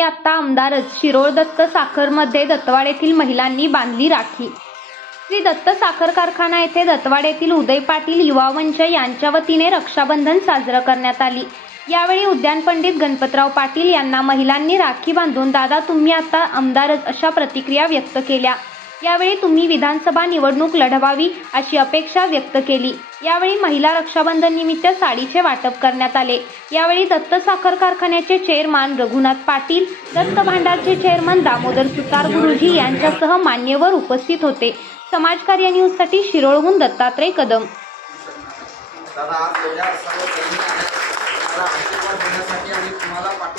आता आमदारच शिरोळदत्त साखरमध्ये दत्तवाड्यातील महिलांनी बांधली राखी. श्री दत्त साखर कारखाना येथे दत्तवाड्यातील उदय पाटील युवा मंच यांच्या वतीने रक्षाबंधन साजरं करण्यात आली. यावेळी उद्यान पंडित गणपतराव पाटील यांना महिलांनी राखी बांधून दादा तुम्ही आता आमदारच अशा प्रतिक्रिया व्यक्त केल्या. यावेळी तुम्ही विधानसभा निवडणूक लढवावी अशी अपेक्षा व्यक्त केली. यावेळी महिला रक्षाबंधन निमित्त साडीचे वाटप करण्यात आले. यावेळी दत्त साखर कारखान्याचे चेअरमन रघुनाथ पाटील दत्त भांडारचे चेअरमन दामोदर सुतार गुरुजी यांच्यासह मान्यवर उपस्थित होते. समाजकार्य न्यूजसाठी शिरोळहून दत्तात्रय कदम. दादा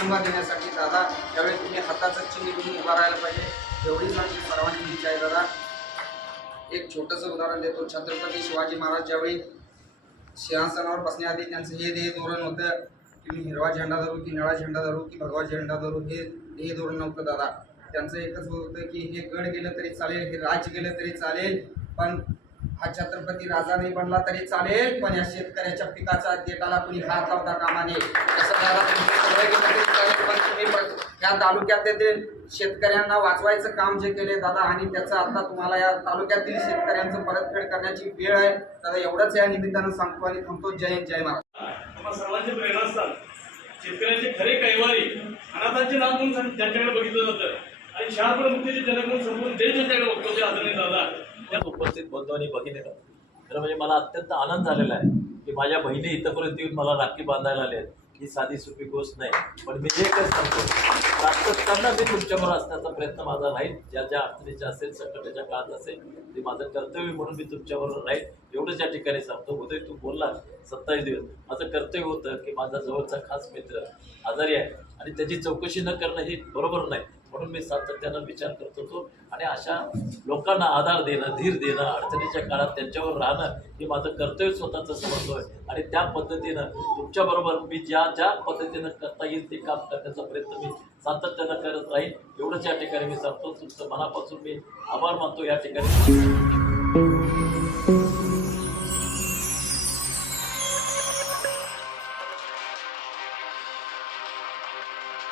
पाठिंबा देण्यासाठी दादा त्यावेळी तुम्ही हाताचा चिन्ह घेऊन उभा राहायला पाहिजे. एवढीच माझी सर्वांची इच्छा आहे दादा. एक छोटंसं उदाहरण देतो. छत्रपती शिवाजी महाराज ज्यावेळी सिंहासनावर बसण्याआधी त्यांचं हे ध्येय धोरण होतं की मी हिरवा झेंडा धरू की निळा झेंडा धरू की भगवा झेंडा धरू हे ध्येय धोरण नव्हतं दादा. त्यांचं एकच होतं की हे गड गेलं तरी चालेल हे राज गेलं तरी चालेल पण हा छत्रपती राजा नाही बनला तरी चालेल पण या शेतकऱ्याच्या पिकाचा देटाला कुणी हात लावता कामा नये. या तालुक्यातील शेतकऱ्यांना वाचवायचं काम जे केले दादा आणि त्याचं आता तुम्हाला या तालुक्यातील शेतकऱ्यांचं परतफेड करण्याची वेळ आहे. दादा एवढंच या निमित्तानं सांगतो आणि थांबतो. जय हिंद, जय महाराज. सर्वांचे प्रेरणा असतात. शेतकऱ्यांचे खरे कैवारी अनाथांचे नाव म्हणून त्यांच्याकडे बघितलं जातं. आणि शहापूर मुक्तीचे जनक म्हणून संपूर्ण देश त्यांच्याकडे बघतो ते आदरणीय दादा त्यात उपस्थित बंधू आणि भगिनीनं खरं म्हणजे मला अत्यंत आनंद झालेला आहे की माझ्या बहिणी इथंपर्यंत येऊन मला राखी बांधायला आले आहेत. ही साधी सोपी गोष्ट नाही. पण मी एकच सांगतो सातत्यानं मी तुमच्यावर असण्याचा प्रयत्न माझा राहील. ज्या ज्या अडचणीच्या असेल संकटाच्या काळात असेल ते माझं कर्तव्य म्हणून मी तुमच्याबरोबर राहील. एवढंच या ठिकाणी सांगतो. उदय तू बोलला सत्तावीस दिवस. माझं कर्तव्य होतं की माझा जवळचा खास मित्र आजारी आहे आणि त्याची चौकशी न करणं ही बरोबर नाही. म्हणून मी सातत्यानं विचार करत होतो. आणि अशा लोकांना आधार देणं धीर देणं अडचणीच्या काळात त्यांच्यावर राहणं हे माझं कर्तव्य स्वतःचं समजतोय. आणि त्या पद्धतीनं तुमच्याबरोबर मी ज्या ज्या पद्धतीनं करता येईल ते काम करण्याचा प्रयत्न मी सातत्यानं करत राहील एवढंच या ठिकाणी मी सांगतो. तुमचं मनापासून मी आभार मानतो या ठिकाणी.